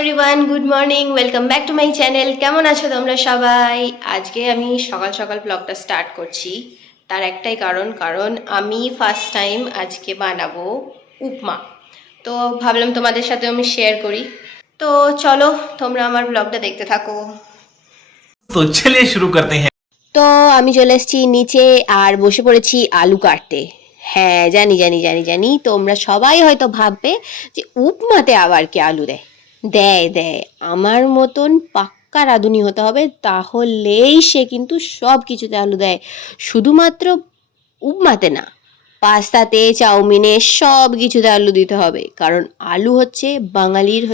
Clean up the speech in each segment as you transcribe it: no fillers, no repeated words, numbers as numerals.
Everyone, good morning, welcome back to my channel. কেমন আছো তোমরা সবাই? আজকে আমি সকাল সকাল ব্লগটা স্টার্ট করছি। তার একটাই কারণ আমি ফার্স্ট টাইম আজকে বানাবো উপমা। তো ভাবলাম তোমাদের সাথে আমি শেয়ার করি। তো চলো তোমরা আমার ব্লগটা দেখতে থাকো। तो चलिए शुरू करते हैं। তো আমি চলে এসেছি নিচে আর বসে পড়েছি আলু কাটতে। হ্যাঁ, জানি জানি জানি জানি তোমরা সবাই হয়তো ভাববে যে উপমাতে আবার কে আলু দেয়। দেয় দেয়, আমার মতন পাক্কা রাঁধুনি হতে হবে, তাহলেই সে কিন্তু সব কিছুতে আলু দেয়। শুধুমাত্র উপমাতে না, পাস্তাতে, চাউমিনে সব কিছুতে আলু দিতে হবে, কারণ আলু হচ্ছে বাঙালির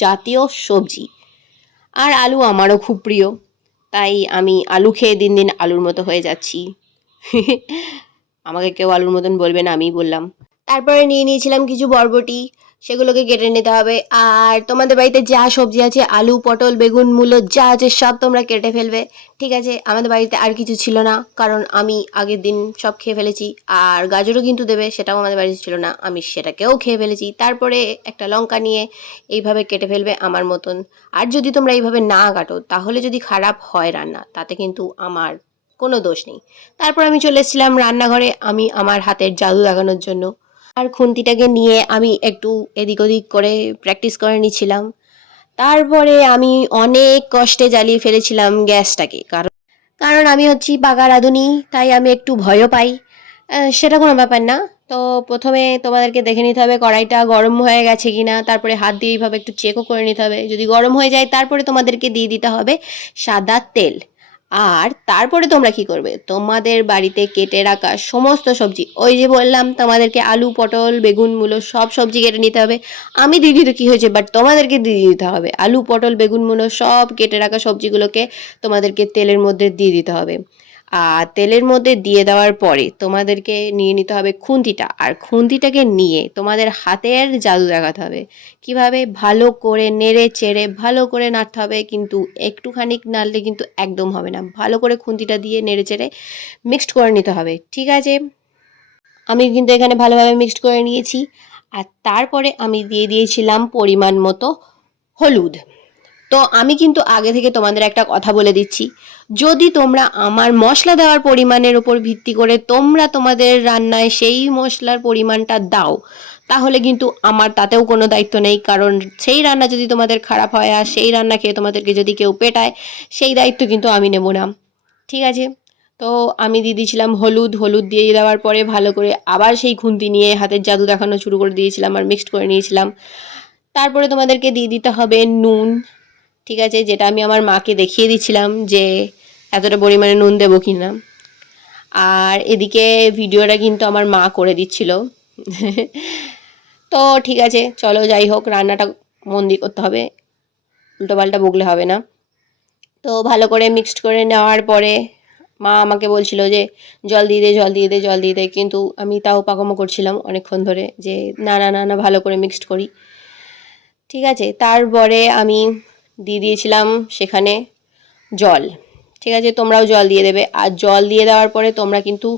জাতীয় সবজি। আর আলু আমারও খুব প্রিয়, তাই আমি আলু খেয়ে দিন দিন আলুর মতো হয়ে যাচ্ছি। আমাকে কেউ আলুর মতন বলবে না, আমিই বললাম। তারপরে নিয়ে নিয়েছিলাম কিছু বরবটি, সেগুলোকে কেটে নিতে হবে। আর তোমাদের বাড়িতে যা সবজি আছে, আলু, পটল, বেগুন, মূলো যা আছে সব তোমরা কেটে ফেলবে। ঠিক আছে, আমাদের বাড়িতে আর কিছু ছিল না, কারণ আমি আগের দিন সব খেয়ে ফেলেছি। আর গাজরও কিন্তু দেবে, সেটাও আমাদের বাড়িতে ছিল না, আমি সেটাকেও খেয়ে ফেলেছি। তারপরে একটা লঙ্কা নিয়ে এইভাবে কেটে ফেলবে আমার মতন। আর যদি তোমরা এইভাবে না কাটো, তাহলে যদি খারাপ হয় রান্না, তাতে কিন্তু আমার কোনো দোষ নেই। তারপর আমি চলে এসেছিলাম রান্নাঘরে, আমি আমার হাতের জাদু দেখানোর জন্য। আর খুন্তিটাকে নিয়ে আমি একটু এদিক ওদিক করে প্র্যাকটিস করে নিচ্ছিলাম। তারপরে আমি অনেক কষ্টে জ্বালিয়ে ফেলেছিলাম গ্যাসটাকে, কারণ কারণ আমি হচ্ছি পাকা রাঁধুনি, তাই আমি একটু ভয়ও পাই। সেটা কোনো ব্যাপার না। তো প্রথমে তোমাদেরকে দেখে নিতে হবে কড়াইটা গরম হয়ে গেছে কিনা, তারপরে হাত দিয়ে এইভাবে একটু চেকও করে নিতে হবে। যদি গরম হয়ে যায়, তারপরে তোমাদেরকে দিয়ে দিতে হবে সাদা তেল। আর তারপরে তোমরা কি করবে, তোমাদের বাড়িতে কেটে রাখা সমস্ত সবজি, ওই যে বললাম তোমাদেরকে আলু, পটল, বেগুন, মূলো সব সবজি কেটে নিতে হবে। আমি দিদি তো কি হয়েছে, বাট তোমাদেরকে দিয়ে দিতে হবে আলু, পটল, বেগুন, মূলো সব কেটে রাখা সবজিগুলোকে তোমাদেরকে তেলের মধ্যে দিয়ে দিতে হবে। আর তেলের মধ্যে দিয়ে দেওয়ার পরে তোমাদেরকে নিয়ে নিতে হবে খুন্তিটা, আর খুন্তিটাকে নিয়ে তোমাদের হাতের জাদু দেখাতে হবে। কিভাবে, ভালো করে নেড়ে চেড়ে ভালো করে নাড়তে হবে, কিন্তু একটুখানি নাড়লে কিন্তু একদম হবে না, ভালো করে খুন্তিটা দিয়ে নেড়ে চেড়ে মিক্সড করে নিতে হবে। ঠিক আছে, আমি কিন্তু এখানে ভালোভাবে মিক্সড করে নিয়েছি। আর তারপরে আমি দিয়ে দিয়েছিলাম পরিমাণ মতো হলুদ। তো আমি কিন্তু আগে থেকে তোমাদের একটা কথা বলে দিচ্ছি, যদি তোমরা আমার মশলা দেওয়ার পরিমাণের উপর ভিত্তি করে তোমরা তোমাদের রান্নায় সেই মশলার পরিমাণটা দাও, তাহলে কিন্তু আমার তাতেও কোনো দায়িত্ব নেই, কারণ সেই রান্না যদি তোমাদের খারাপ হয় আর সেই রান্না খেয়ে তোমাদেরকে যদি কেউ পেটায়, সেই দায়িত্ব কিন্তু আমি নেব না। ঠিক আছে, তো আমি দিয়ে দিয়েছিলাম হলুদ। হলুদ দিয়ে দেওয়ার পরে ভালো করে আবার সেই খুন্তি নিয়ে হাতের জাদু দেখানো শুরু করে দিয়েছিলাম আর মিক্সড করে নিয়েছিলাম। তারপরে তোমাদেরকে দিয়ে দিতে হবে নুন। ঠিক আছে, যেটা আমি আমার মাকে দেখিয়ে দিচ্ছিলাম যে এতটা পরিমাণে নুন দেবো কি না। আর এদিকে ভিডিওটা কিন্তু আমার মা করে দিচ্ছিল। তো ঠিক আছে, চলো যাই হোক, রান্নাটা মন দিয়ে করতে হবে, উল্টোপাল্টা বকলে হবে না। তো ভালো করে মিক্সড করে নেওয়ার পরে মা আমাকে বলছিল যে জল দিয়ে দে, জল দিয়ে দে, জল দিয়ে দে, কিন্তু আমি তাও পাকামো করছিলাম অনেকক্ষণ ধরে যে না না না না, ভালো করে মিক্সড করি। ঠিক আছে, তারপরে আমি দিয়ে দিয়েছিলাম সেখানে জল। ঠিক আছে, তোমরাও জল দিয়ে দেবে। আর জল দিয়ে দেওয়ার পরে তোমরা কিন্তু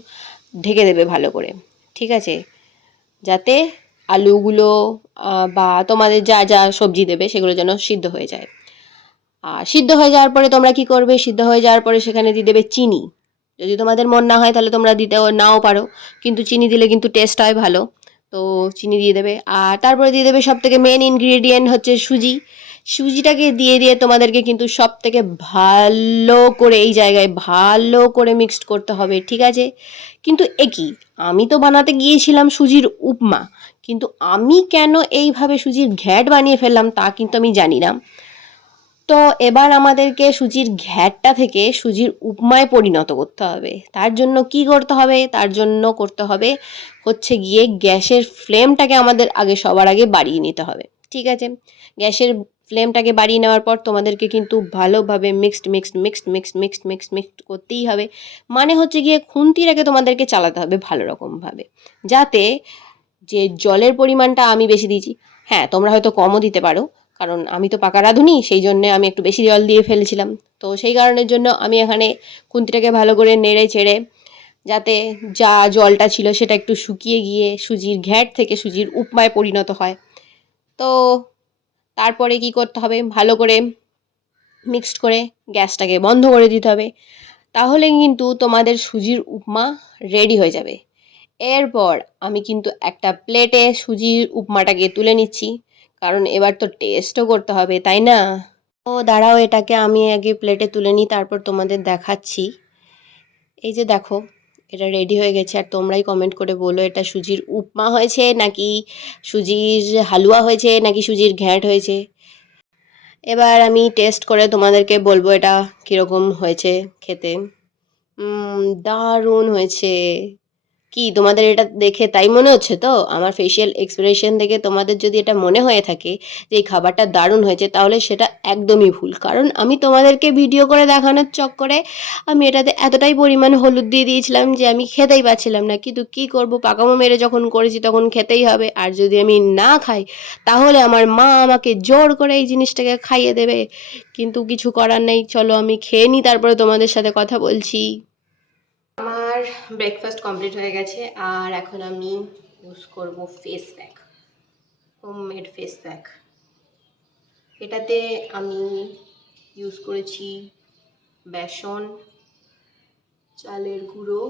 ঢেকে দেবে ভালো করে। ঠিক আছে, যাতে আলুগুলো বা তোমাদের যা যা সবজি দেবে সেগুলো যেন সিদ্ধ হয়ে যায়। আর সিদ্ধ হয়ে যাওয়ার পরে তোমরা কি করবে, সিদ্ধ হয়ে যাওয়ার পরে সেখানে দিয়ে দেবে চিনি। যদি তোমাদের মন না হয় তাহলে তোমরা দিতেও নাও পারো, কিন্তু চিনি দিলে কিন্তু টেস্ট হয় ভালো। তো চিনি দিয়ে দেবে। আর তারপরে দিয়ে দেবে সবথেকে মেন ইনগ্রেডিয়েন্ট হচ্ছে সুজি। সুজিটাকে দিয়ে দিয়ে তোমাদেরকে কিন্তু সবথেকে ভালো করে এই জায়গায় ভালো করে মিক্সড করতে হবে। ঠিক আছে, কিন্তু একই, আমি তো বানাতে গিয়েছিলাম সুজির উপমা, কিন্তু আমি কেন এইভাবে সুজির ঘ্যাট বানিয়ে ফেললাম তা কিন্তু আমি জানি না। তো এবার আমাদেরকে সুজির ঘ্যাটটা থেকে সুজির উপমায় পরিণত করতে হবে। তার জন্য কি করতে হবে, তার জন্য করতে হবে হচ্ছে গিয়ে গ্যাসের ফ্লেমটাকে আমাদের আগে সবার আগে বাড়িয়ে নিতে হবে। ঠিক আছে, গ্যাসের ফ্লেমটাকে বাড়িয়ে নেওয়ার পর তোমাদেরকে কিন্তু ভালোভাবে মিক্সড করতেই হবে। মানে হচ্ছে গিয়ে খুন্তিটাকে তোমাদেরকে চালাতে হবে ভালো রকমভাবে, যাতে যে জলের পরিমাণটা আমি বেশি দিয়েছি, হ্যাঁ তোমরা হয়তো কমও দিতে পারো, কারণ আমি তো পাকা রাঁধুনি, সেই জন্য আমি একটু বেশি জল দিয়ে ফেলেছিলাম। তো সেই কারণের জন্য আমি এখানে খুন্তিটাকে ভালো করে নেড়ে চেড়ে, যাতে যা জলটা ছিল সেটা একটু শুকিয়ে গিয়ে সুজির ঘ্যাট থেকে সুজির উপমায় পরিণত হয়। তো তারপরে কি করতে হবে, ভালো করে মিক্সড করে গ্যাসটাকে বন্ধ করে দিতে হবে। তাহলে কিন্তু তোমাদের সুজির উপমা রেডি হয়ে যাবে। এরপর আমি কিন্তু একটা প্লেটে সুজির উপমাটাকে তুলে নিচ্ছি, কারণ এবার তো টেস্টও করতে হবে, তাই না? ও দাঁড়াও, এটাকে আমি আগে প্লেটে তুলে নিই, তারপর তোমাদের দেখাচ্ছি। এই যে দেখো, এটা রেডি হয়ে গেছে। আর তোমরাই কমেন্ট করে বলো এটা সুজির উপমা হয়েছে নাকি সুজির হালুয়া হয়েছে নাকি সুজির ঘ্যাঁট হয়েছে। এবার আমি টেস্ট করে তোমাদেরকে বলবো এটা কীরকম হয়েছে খেতে। দারুণ হয়েছে। কি তোমাদের এটা দেখে তাই মনে হচ্ছে? তো আমার ফেশিয়াল এক্সপ্রেশন দেখে তোমাদের যদি এটা মনে হয়ে থাকে যে এই খাবারটা দারুণ হয়েছে, তাহলে সেটা একদমই ভুল। কারণ আমি তোমাদেরকে ভিডিও করে দেখানোর চক্করে আমি এটাতে এতটাই পরিমাণ হলুদ দিয়ে দিয়েছিলাম যে আমি খেতেই পাচ্ছিলাম না। কিন্তু কি করব, পাকামো মেরে যখন করেছি তখন খেতেই হবে। আর যদি আমি না খাই তাহলে আমার মা আমাকে জোর করে এই জিনিসটাকে খাইয়ে দেবে। কিন্তু কিছু করার নেই, চলো আমি খেয়ে নিই, তারপরে তোমাদের সাথে কথা বলছি। আমার ব্রেকফাস্ট কমপ্লিট হয়ে গেছে আর এখন আমি ইউজ করব face pack, homemade face pack. এটাতে আমি ইউজ করেছি বেসন, চালের গুঁড়ো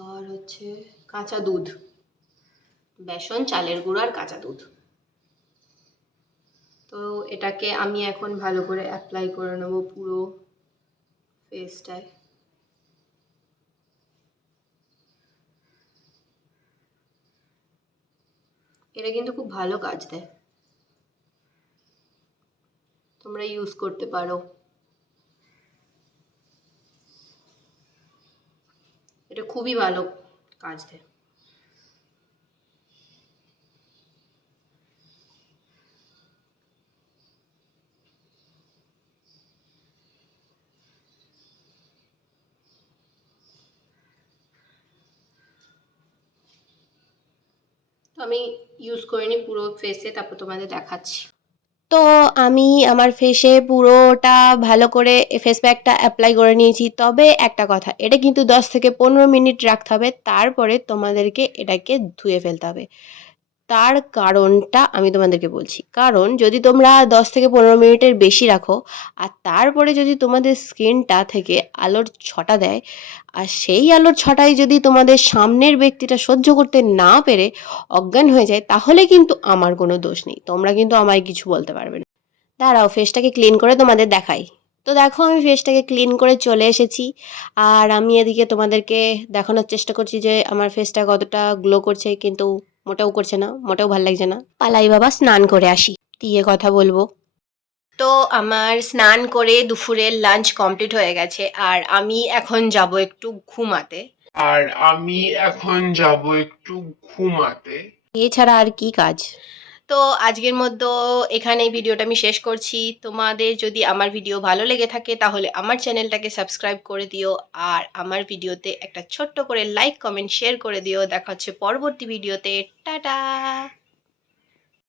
আর হচ্ছে কাঁচা দুধ। বেসন, চালের গুঁড়ো আর কাঁচা দুধ। তো এটাকে আমি এখন ভালো করে অ্যাপ্লাই করে নেব পুরো ফেসটায়। এটা কিন্তু খুব ভালো কাজ দেয়, তোমরা ইউজ করতে পারো। এটা খুবই ভালো কাজ দেয়। তো আমি ইউজ করে নিই পুরো ফেসে, তারপর তোমাদের দেখাচ্ছি। তো আমি আমার ফেসে পুরোটা ভালো করে ফেস প্যাকটা অ্যাপ্লাই করে নিয়েছি। তবে একটা কথা, এটা কিন্তু 10 থেকে 15 মিনিট রাখতে হবে, তারপরে তোমাদেরকে এটাকে ধুয়ে ফেলতে হবে। তার কারণটা আমি তোমাদেরকে বলছি। কারণ যদি তোমরা 10 থেকে 15 মিনিটের বেশি রাখো আর তারপরে যদি তোমাদের স্কিনটা থেকে আলোর ছটা দেয়, আর সেই আলোর ছটায় যদি তোমাদের সামনের ব্যক্তিটা সহ্য করতে না পেরে অজ্ঞান হয়ে যায়, তাহলে কিন্তু আমার কোনো দোষ নেই, তোমরা কিন্তু আমায় কিছু বলতে পারবে না। দাঁড়াও, ফেসটাকে ক্লিন করে তোমাদের দেখাই। তো দেখো, আমি ফেসটাকে ক্লিন করে চলে এসেছি আর আমি এদিকে তোমাদেরকে দেখানোর চেষ্টা করছি যে আমার ফেসটা কতটা গ্লো করছে, কিন্তু মোটেও করছে না, মোটেও ভালো লাগছে না। পালাই বাবা, স্নান করে আসি, দিয়ে কথা বলবো। তো আমার স্নান করে দুপুরের লাঞ্চ কমপ্লিট হয়ে গেছে আর আমি এখন যাব একটু ঘুমাতে। এছাড়া আর কি কাজ? তো আজকের মতো এখানেই ভিডিওটা আমি শেষ করছি। তোমাদের যদি আমার ভিডিও ভালো লেগে থাকে তাহলে আমার চ্যানেলটাকে সাবস্ক্রাইব করে দিও আর আমার ভিডিওতে একটা ছোট্ট করে লাইক, কমেন্ট, শেয়ার করে দিও। দেখা হচ্ছে পরবর্তী ভিডিওতে। টাটা।